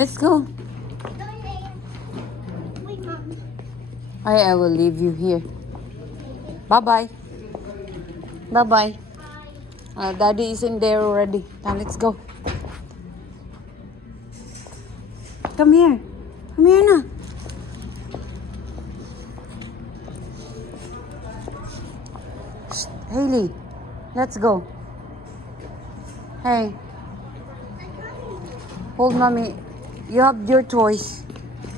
Let's go. Wait, Mom. I will leave you here. Bye-bye. Bye-bye. Daddy is in there already. Now let's go. Come here. Come here na. Shh, Hailey, let's go. Hey, hold mommy. You have your toys.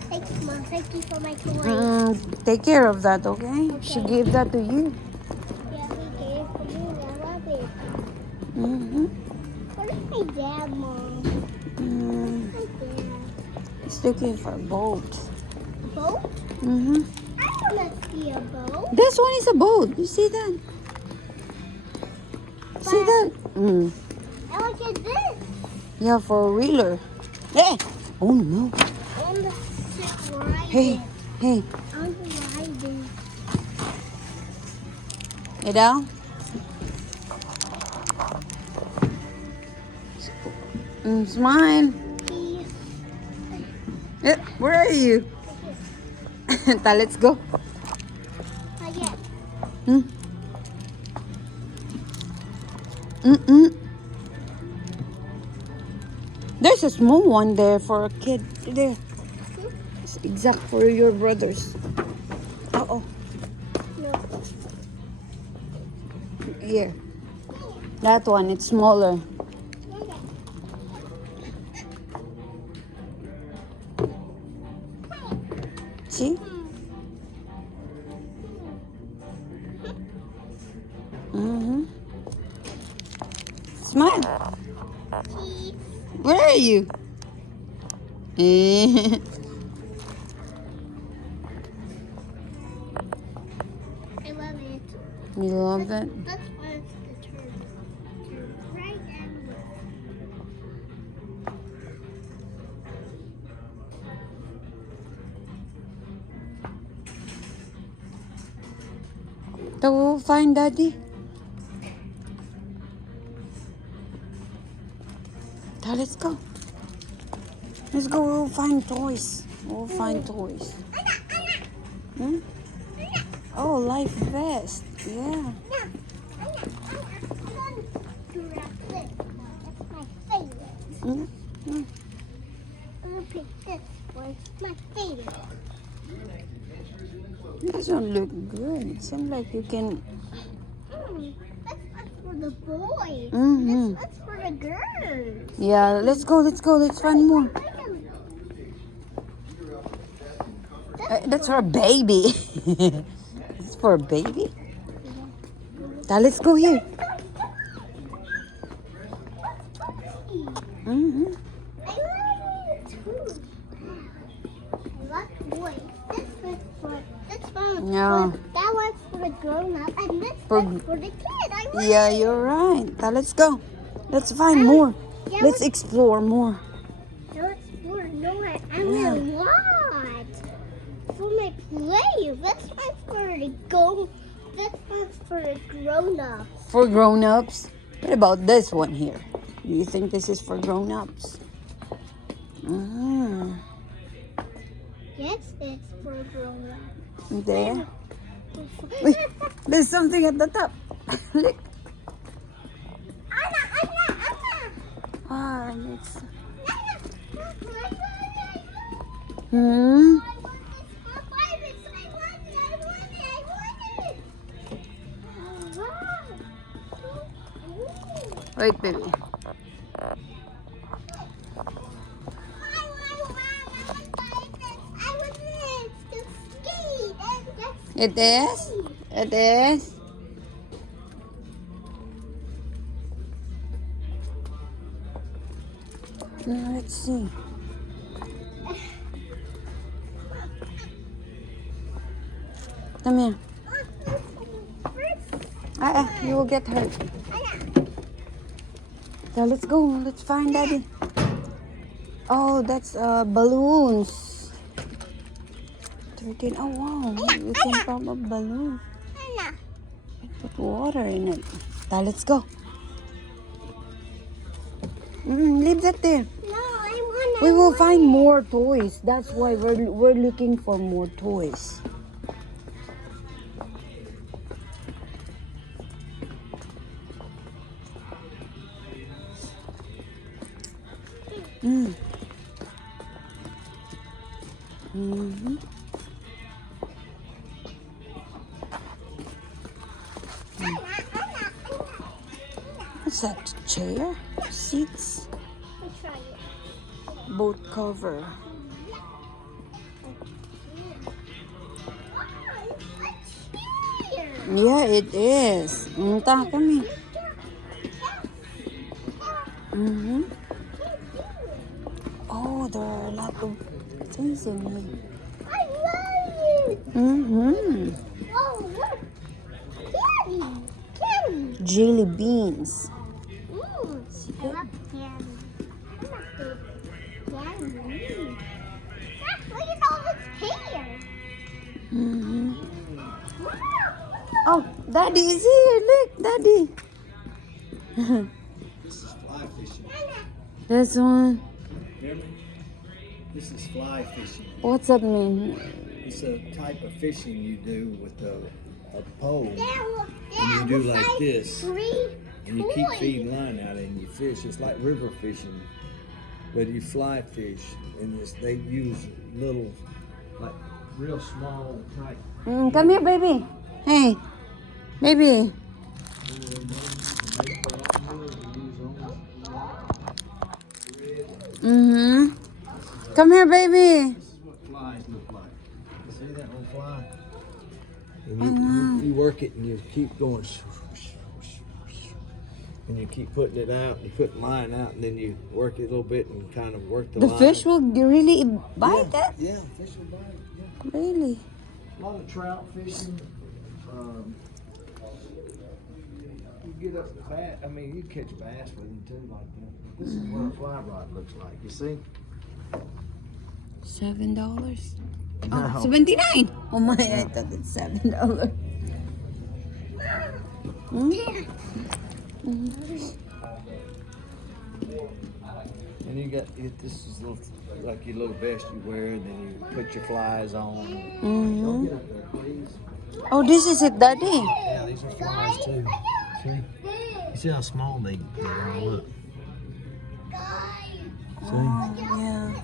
Thank you, Mom. Thank you for my toys. Take care of that, okay? She gave that to you. Yeah, he gave it to me. I love it. Mm-hmm. Where's my dad, Mom? Mm, My dad. he's looking for a boat. A boat? Mm-hmm. I want to see a boat. This one is a boat. You see that? See that? And look at this. Yeah, four-wheeler. Hey! Oh no. I want to sit ride Hey, it. hey. I want to ride it. Get down. Smile. Please. Yeah, where are you? Let's go. Not yet. Hmm? Mm-mm. There's a small one there for a kid. There. It's exact for your brothers. Uh-oh. No. Here. That one, it's smaller. Okay. See? Mm-hmm. Smile. Cheese. Where are you? Eh. I love it. You love it? That's why it's the turn. Turn right and left. So we'll find Daddy. Now let's go. Let's go. We'll find toys. We'll find toys. Hmm? Oh, life vest. Yeah. That's my favorite. Mm, mm. I'm gonna pick this one. It's my favorite. Doesn't look good. It seems like you can. That's for the boys. Mm-hmm. That's for the girls. Yeah. Let's go. Let's go. Let's find more. That's for a baby. It's for a baby. Now let's go here. Mm-hmm. I love you too. I love boys. This one. Yeah. That one's for the grown up, and this For- one's for the kid. I love Yeah, it. you're right. Now let's go. Let's find more. Yeah, Let's explore more. No, it's for no one. I'm Yeah. a lot for my play. This one's for the go. This one's for the grown ups. For grown-ups. What about this one here? Do you think this is for grown-ups? Mm. Yes, it's for grown ups. There. Wait, there's something at the top. Look. Anna. Ah, it's... Anna. Hmm. I want this for pirates. I want it. Oh, wow. Ooh. Wait, baby. It is? It is? Now, let's see. Come here. You will get hurt. Now, let's go. Let's find Daddy. Oh, that's balloons. 13. Oh, wow. You can pop a balloon. Put water in it. Now, let's go. Leave that there. No, I want We will find more toys. That's why we're looking for more toys. Mm. Mm-hmm. What's that? Chair? Seats? Let's try it. Boat cover. Yeah, it is. Come here. Mm-hmm. Oh, there are a lot of things in here. I love it. Mm-hmm. Oh, look. Candy. Candy. Jelly beans. Ooh, I love candy. I love the candy. Look at all this hair. Mm-hmm. Oh, Daddy is here. Look, Daddy. This is fly fishing. This one. Hear me? This is fly fishing. What's that mean? It's a type of fishing you do with a pole. And you do like this. Three And you keep feeding line out and you fish. It's like river fishing, but you fly fish. And they use little, like real small type. Come here, baby. Hey, baby. Mm-hmm. Come here, baby. This is what flies look like. See that little fly? And you work it and you keep going. And you keep putting it out, you put line out, and then you work it a little bit and kind of work the The line. fish will really bite that? Yeah, fish will bite. Yeah. Really? A lot of trout fishing. You get up the bat. I mean, you catch bass with them too, like that. This is what a fly rod looks like. You see? $7. No. Oh, 79. Oh my! I thought it's $7. And you got this is little, like your little vest you wear, and then you put your flies on. Don't get up there, please. Oh, this is it, Daddy. Yeah, these are flies too. See? You see how small they are? Look. See? Yeah.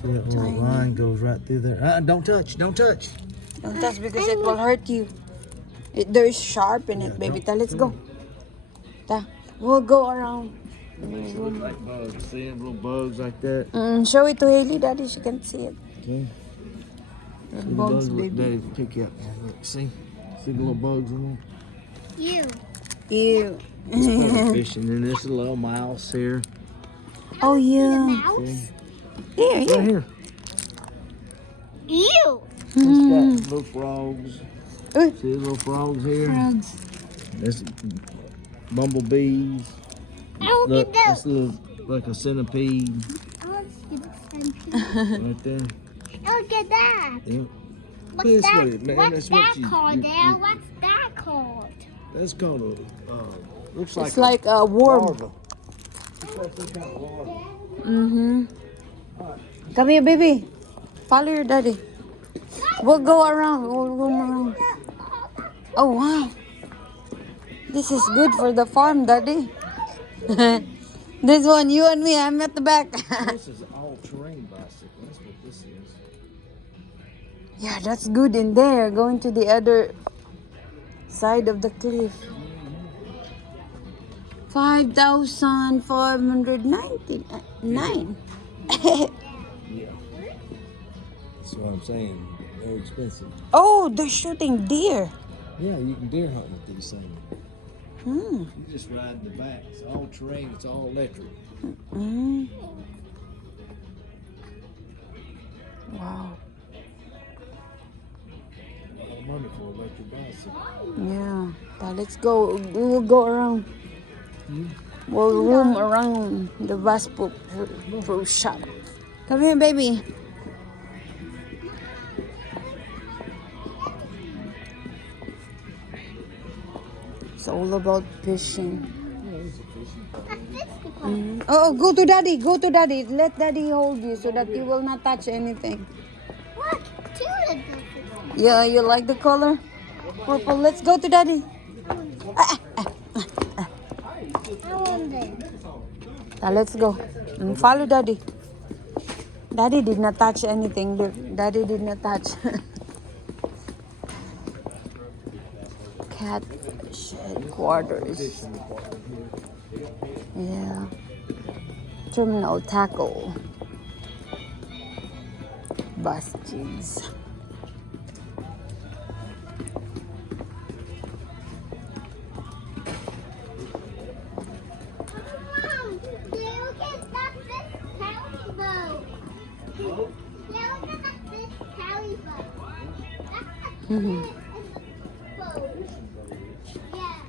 See that little line goes right through there. Don't touch! Don't touch! Don't touch because it will hurt you. There is sharp in it, baby. Ta, let's go. Ta, we'll go around. Makes it look like bugs. See them little bugs like that? Show it to Haley, Daddy. She can see it. Okay. They're See the bugs, look, baby. Daddy can pick you up. Look, see? See the little bugs in there? You. Ew. It's fly fishing. And there's a little mouse here. Oh, yeah. Mouse? Here, Right here. here. You. It's got little frogs. Ooh. See the little frogs here? Frogs. There's bumblebees. Oh, Look, get that's a little, like a centipede right there. Look at that. Yeah. What's This that? way, man, What's that's what that you- called, you- Dad? you- What's that called? That's called a, looks like It's like a worm. larva. Looks like some kind of larva. Mm-hmm. Come here, baby. Follow your daddy. We'll go around. We'll roam around. Oh, wow. This is good for the farm, Daddy. This one, you and me, I'm at the back. This is an all-terrain bicycle. That's what this is. Yeah, that's good in there. Going to the other side of the cliff. 5,599. Yeah. That's what I'm saying. They're expensive. Oh, they're shooting deer. Yeah, you can deer hunt with these things. Hmm. You just ride in the back. It's all terrain. It's all electric. Mm. Wow. A lot of money for electric bicycle. Yeah. Now let's go. We will go around. We'll roam around the bicycle pro shop. Come here, baby. It's all about fishing. Yeah, it's a fishing pole. Oh, go to daddy. Go to daddy. Let daddy hold you so that you will not touch anything. Look, two of them. Yeah, you like the color? Purple. Let's go to daddy. I want this. Now let's go. Follow daddy. Daddy did not touch anything. Look, daddy did not touch. Cat headquarters. Yeah. Terminal tackle. Bus keys. Mom, look at that fish tally boat. Yeah, look at that fish tally boat. That's the Mhm. fish boat. Yeah.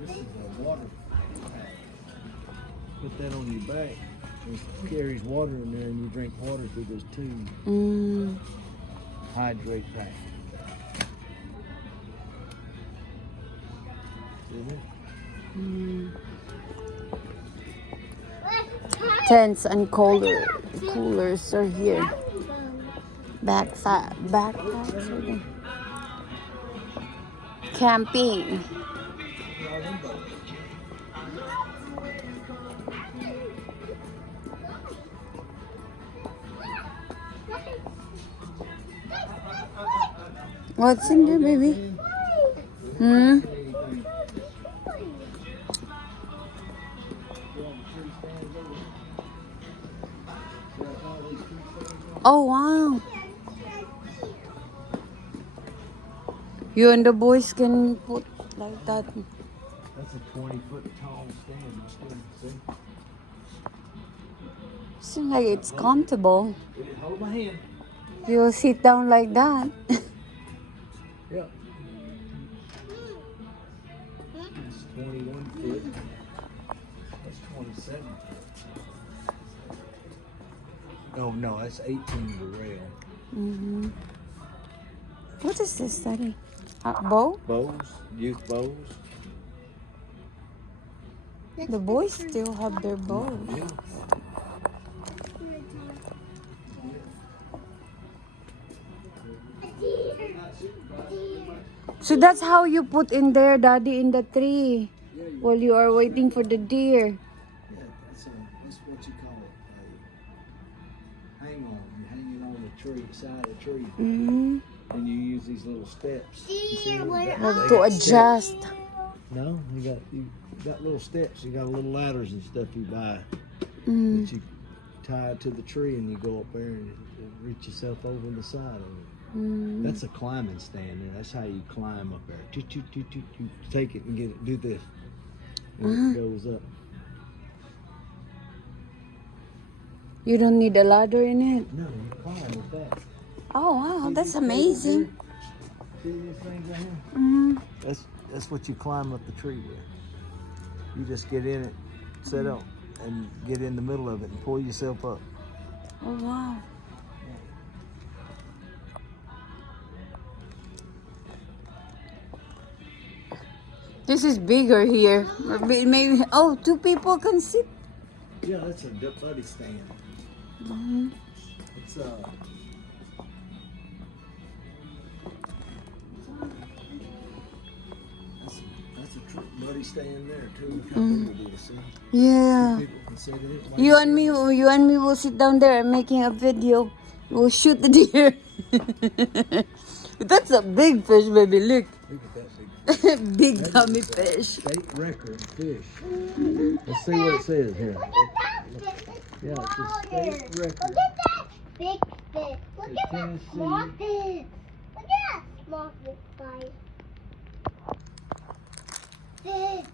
This is a water pack. Put that on your back. It carries water in there, and you drink water through those tubes. Hydrate pack. See it? Tents and coolers are here. Backpacks are there. Camping. What's in there, baby? Oh, wow. You and the boys can put like that. That's a 20-foot tall stand. See? Seems like it's comfortable. Hold my hand. You'll sit down like that. Yep. It's 21 foot. That's 27. Oh no, that's 18 the rail. What is this, Daddy? Bow? Bows, youth bows. The boys still have their bows. Yeah. So that's how you put in there, Daddy, in the tree, while you are waiting for the deer. Yeah, that's what you call it. Hang on. You hang it on the tree, side of the tree, and you use these little steps. You see them? They To got adjust. steps. No, you got little steps. You got little ladders and stuff you buy that you tie it to the tree, and you go up there and reach yourself over the side of it. That's a climbing stand, and that's how you climb up there. Toot, toot, toot, toot, toot. Take it and get it. Do this, and it goes up. You don't need a ladder in it. No, you climb with that. Oh wow, that's amazing. See these things right here? Mm-hmm. That's what you climb up the tree with. You just get in it, set up, and get in the middle of it and pull yourself up. Oh wow. This is bigger here. Maybe, oh, two people can sit. Yeah, that's a buddy stand. It's that's a buddy stand there too. Look how big it is, see? Yeah. People can sit in it. You and me will sit down there making a video. We'll shoot the deer. That's a big fish, baby. Look. Look at that big. Big gummy fish. State record fish. Let's see what it says here. Look at that fish. Yeah, it's a Smaller. state record. Look at that big fish. Look In at that Tennessee. small fish. Look at that small fish, guys. Fish.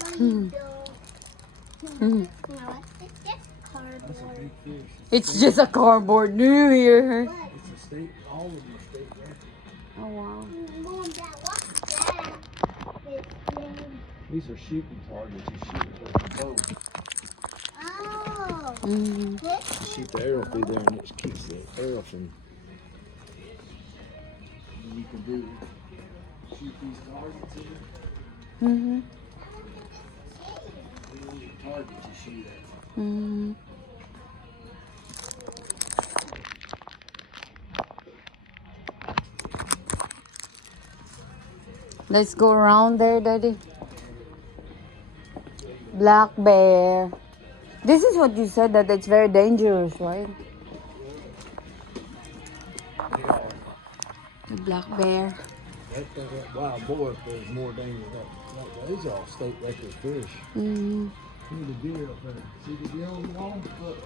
What do you do? No, it's just That's a cardboard. big fish. It's just a cardboard new here. What? It's a state. All of them are state record. Oh wow. Mom, Dad, what's that? Fish name. These are shooting targets. You shoot with a bow. Oh. You shoot the arrow through there, and it keeps the arrow from. And you can shoot these targets in. Mm-hmm. Target to shoot at. Mm. Let's go around there, Daddy. Black bear. This is what you said, that it's very dangerous, right? The black bear. That wild boar is more dangerous. These are all state record fish. Mm. See the deer up there. See the deer on the wall? Look.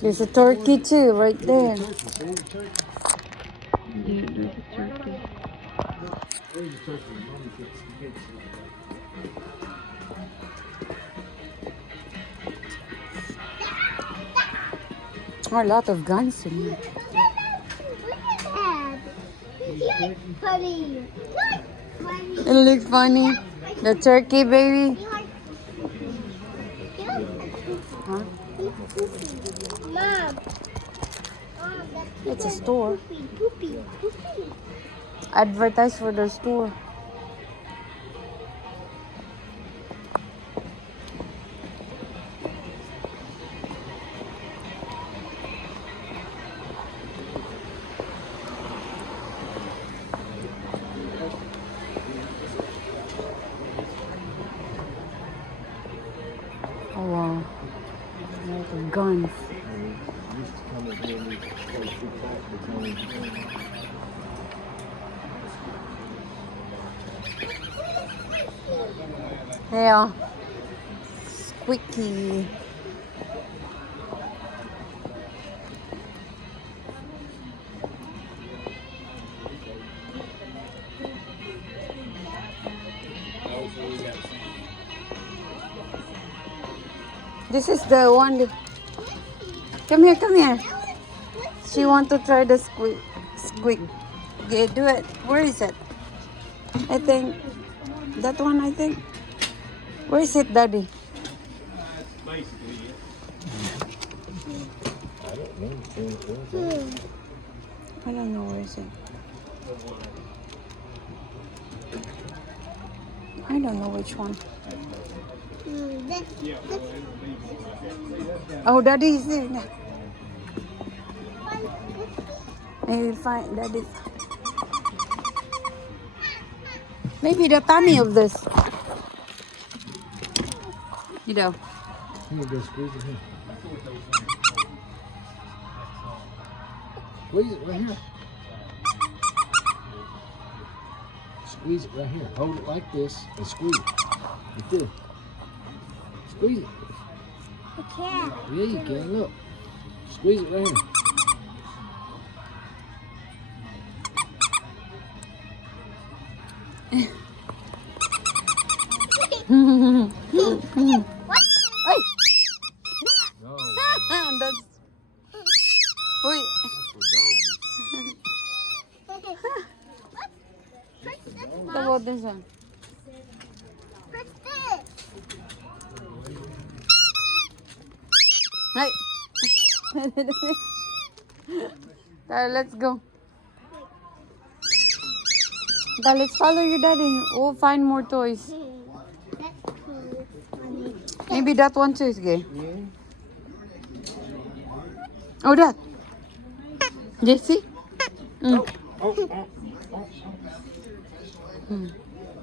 There's a turkey too, right there. See the turkey? Yeah, there's a turkey. Look, there's a turkey. Mommy gets it. Oh, a lot of guns in here. Funny. It looks funny. The turkey, baby. Huh? Mom. It's a store. Poopy. Advertise for the store. Oh wow. A lot of guns. Used to come in here and we'd play through practice on Yeah. Squeaky. This is the one. Come here. She want to try the squeak. Okay, do it. Where is it? I think that one. I think. Where is it, Daddy? I don't know where is it. I don't know which one. Oh, Daddy is there. Maybe find Daddy. Maybe the tummy of this. You know. Here, go squeeze it here. Squeeze it right here. Squeeze it right here. Hold it like this and squeeze it. Like this. Squeeze it. I can't. Yeah, you can. Look. Squeeze it right here. What? Ay! No. That's. Wait. What about this one? Right. Alright, let's go. Let's follow your daddy. We'll find more toys. Maybe that one too is gay. Oh, that. You see? Mm.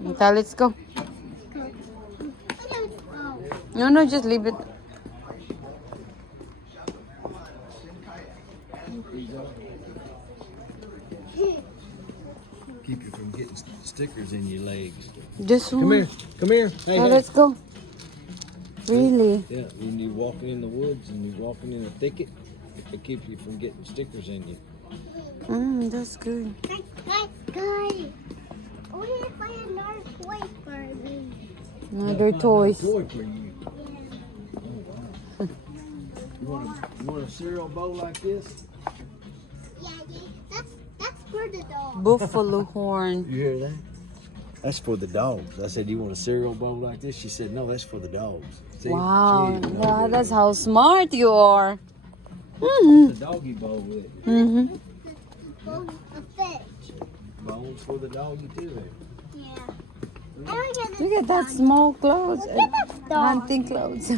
Okay, let's go. No, just leave it. Keep you from getting stickers in your legs. Just one. Come here. Hey, hey. Let's go. Really? Yeah, when you're walking in the woods and you're walking in a thicket, it keeps you from getting stickers in you. That's good. Guys, what if I had another toy for me? Another toys. Toy for you. Oh, wow. You want a cereal bowl like this? Yeah, that's for the dog. Buffalo horn. You hear that? That's for the dogs. I said, you want a cereal bowl like this? She said, no, that's for the dogs. See? Wow, She wow, that's how smart you are. It's a doggy bowl with it. Mm-hmm. A fish. Bones for the doggy too. Yeah. Look at that small clothes. Look at that dog. Hunting clothes.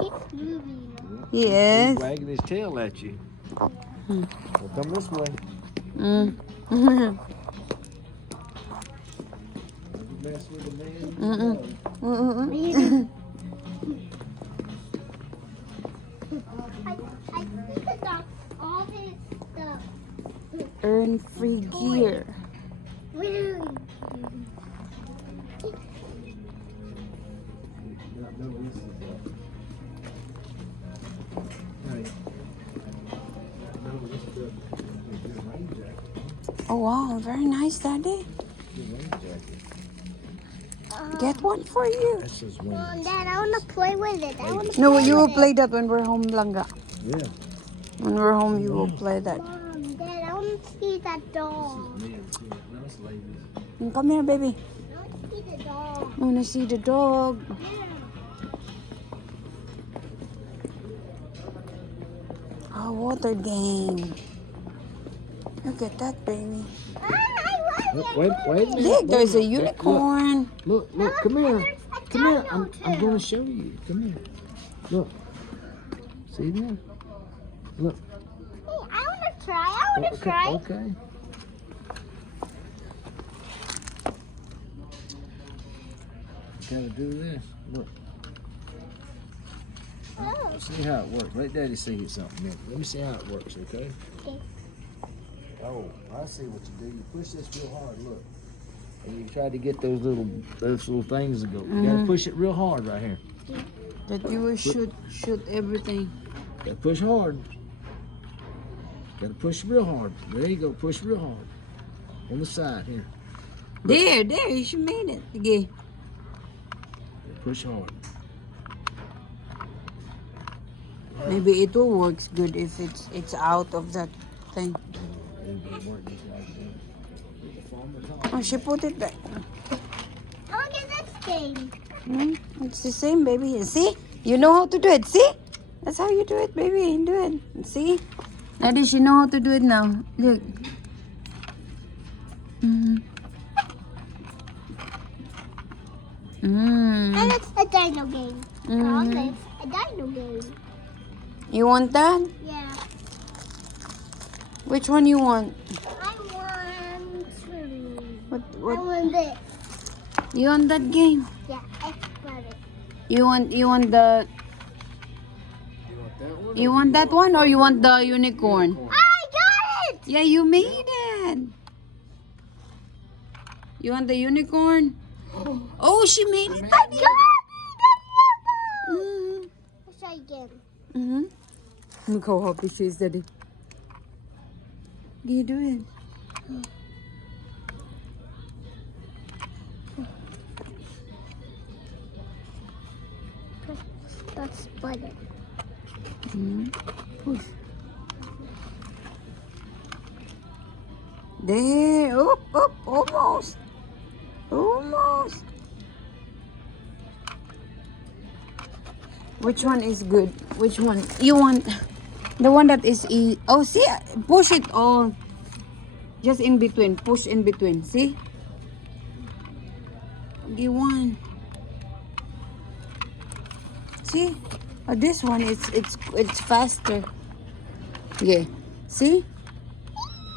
Keep moving. Yes. He's wagging his tail at you. Well, come this way. Mm. You mess with the man, you Mm-mm. know. Mm-mm. I think about all this stuff. Earn free gear. Really? No, this is right. No, this is good rain jacket. Oh wow, very nice, Daddy. Good rain jacket. Get one for you. That's just Mom, wings. Dad, I want to play with it. I want to No, play you will with play it. that when we're home, Langga. Yeah. When we're home, you will play that. Mom, Dad, I want to see that dog. Men, see, no, it's ladies. Come here, baby. I want to see the dog. I want to see the dog. Oh, water game. Look at that, baby. Wait a minute. Look, there's a Look, unicorn. Look, come here. Come here. I'm going to show you. Come here. Look. See that? Look. Hey, I want to try. I want to try. Okay. Gotta do this. Look. Oh. See how it works. Let Daddy see you something. Let me see how it works, okay? Okay. Oh, I see what you do. You push this real hard, look. And you try to get those little things to go. You gotta push it real hard right here. That you will shoot everything. Gotta push hard. Gotta push real hard. There you go. Push real hard. On the side here. There, you made it. Okay. Push hard. Maybe it will work good if it's out of that thing. Oh, she put it back. I want to get this game. It's the same, baby. See? You know how to do it. See? That's how you do it, baby. Do it. See? Daddy, she know how to do it now. Look. And it's a dino game. Promise. A dino game. You want that? Yeah. Which one you want? I want What? I What? want this. You want that game? Yeah, I got it. You want the You want that one? you want that one or you want the unicorn? I got it! Yeah, you made it. You want the unicorn? Oh, she made it. I got it! Mm-hmm. Let's try again. Mm-hmm. Look how happy she is, Daddy. You do it. Let's split it. Push. There. Oop, oop, almost. Almost. Which one is good? Which one? You want the one that is oh, see? Push it all. Just in between. Push in between. See? Give one. See? Oh, this one it's faster. Yeah. See?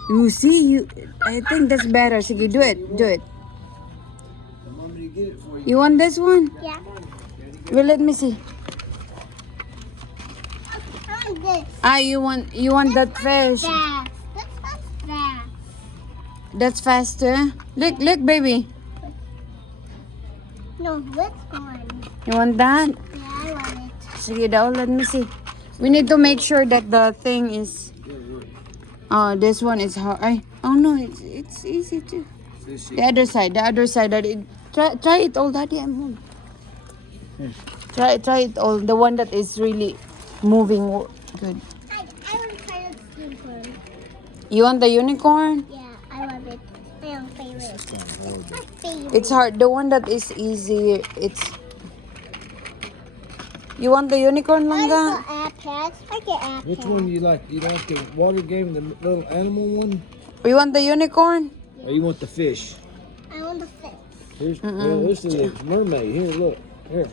You see? I think that's better. Sige, do it. Do it. Want me to get it for you? You want this one? Yeah. Well, let me see. I want this. Ah, you want that fish? Fast. This one's fast. That's faster. Look, baby. No, this one. You want that? Yeah, I want it. Sige daw, let me see. We need to make sure that the thing is. This one is hard. Oh no, it's easy too. The other side. That try it all, Daddy. I'm home. Try it all. The one that is really moving. Good. I want to try this unicorn. You want the unicorn? Yeah, I love it. My own favorite. My favorite. It's hard. The one that is easy. It's. You want the unicorn, Langga? I get iPads. Which one do you like? You like the water game, the little animal one? You want the unicorn? Or you want the fish? I want the fish. Here's, well, this is the mermaid. Here, look. Here.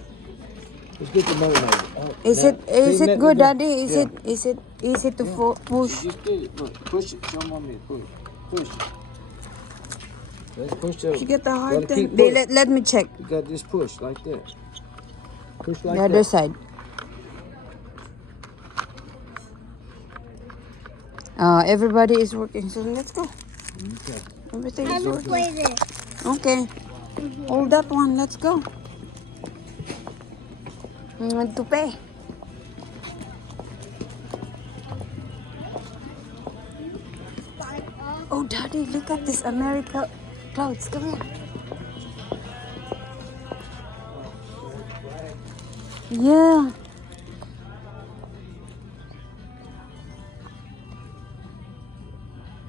Let's get the mermaid. Oh, Is now, it see, good, that- Daddy? Is yeah. it easy to push? Just get it. Look, push it. Show mommy. Push it. Let's push it. You get the hard Gotta thing. keep pushing. Let me check. You got this push like that. Push like The other that. side. Everybody is working, so let's go. Okay. Everything I is will working. play this. Okay. Hold that one. Let's go. To pay. Oh, Daddy, look at this America clouds. Come here. Yeah.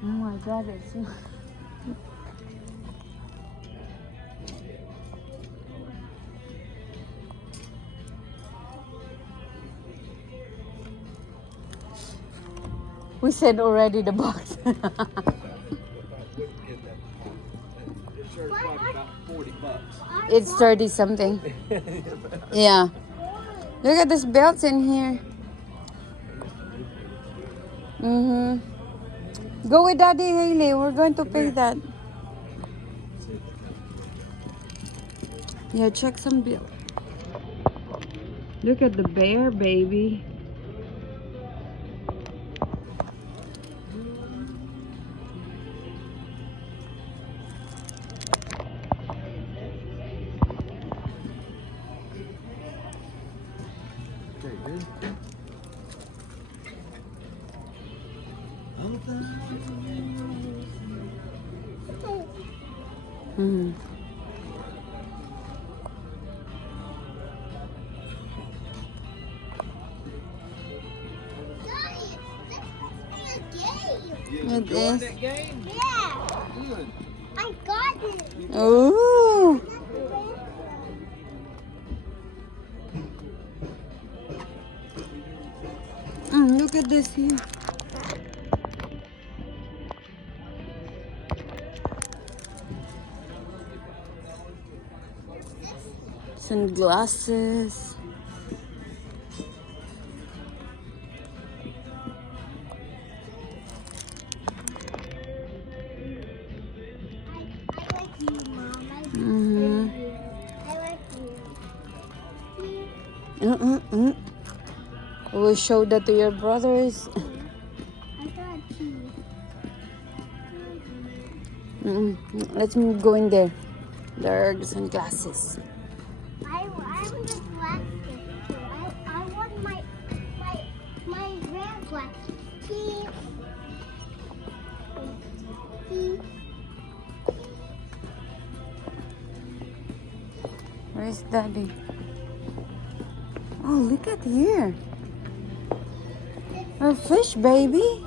Oh my God, it's we said already the box. It's 30 something. Yeah. Look at this belts in here. Go with Daddy, Haley. We're going to pay that. Yeah, check some bill. Look at the bear, baby. Okay, good. Mm-hmm. Daddy, this is a game. You It enjoying is. that game? Yeah, Good. I got it. Ooh. Look at this here. Sunglasses. I like you, Mom. Mm-hmm. I like you. We'll show that to your brothers. I got you. Let's go in there. There are sunglasses. I want the glasses too. I want my red glasses. See? See? Where's Daddy? Oh, look at here. A fish, baby.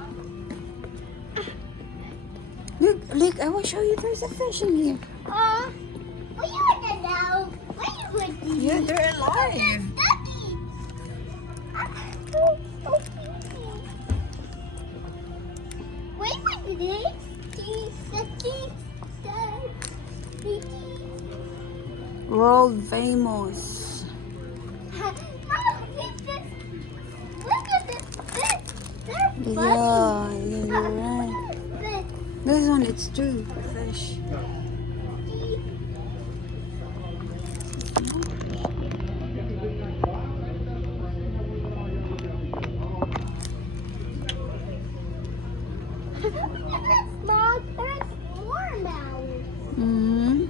Look, I will show you there's a fish in here. What you want to know? What you want to do? Yeah, they're alive. Wait for this. World famous. Mom, look at this fish. They're funny. Yeah, you're right. This one, it's two fish. Look at this, Mom. There's more now.